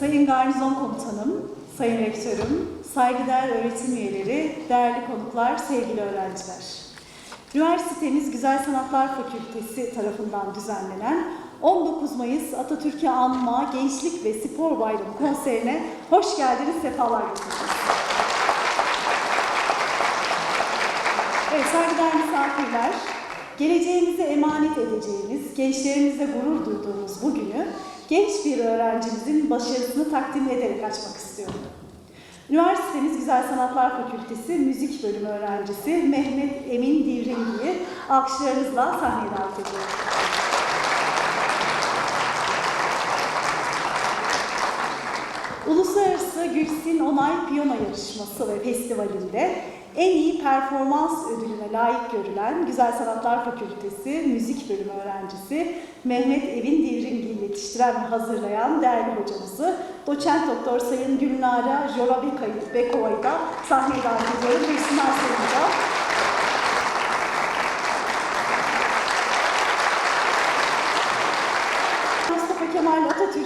Sayın Garnizon Komutanım, Sayın Rektörüm, saygıdeğer öğretim üyeleri, değerli konuklar, sevgili öğrenciler. Üniversitemiz Güzel Sanatlar Fakültesi tarafından düzenlenen 19 Mayıs Atatürk'ü Anma Gençlik ve Spor Bayramı konserine hoş geldiniz, sefalar getirdiniz. Evet, saygıdeğer misafirler, geleceğimize emanet edeceğimiz, gençlerimizle gurur duyduğumuz bu günü genç bir öğrencimizin başarısını takdim ederek açmak istiyorum. Üniversitemiz Güzel Sanatlar Fakültesi Müzik Bölümü öğrencisi Mehmet Emin Divringi'yi alkışlarınızla sahneye davet ediyorum. Uluslararası Gülsin Onay Piyano Yarışması ve Festivali'nde en iyi performans ödülüne layık görülen Güzel Sanatlar Fakültesi Müzik Bölümü öğrencisi Mehmet Evin Divringi'yi yetiştiren ve hazırlayan değerli hocamızı Doçent Doktor Sayın Gülnara Jorabikayı Bekova'yı da sahneye davet ediyorum. Buyursunlar Sayın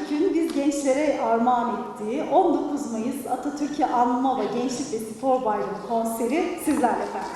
Atatürk'ün biz gençlere armağan ettiği 19 Mayıs Atatürk'ü Anma ve Gençlik ve Spor Bayramı konseri sizlerle efendim.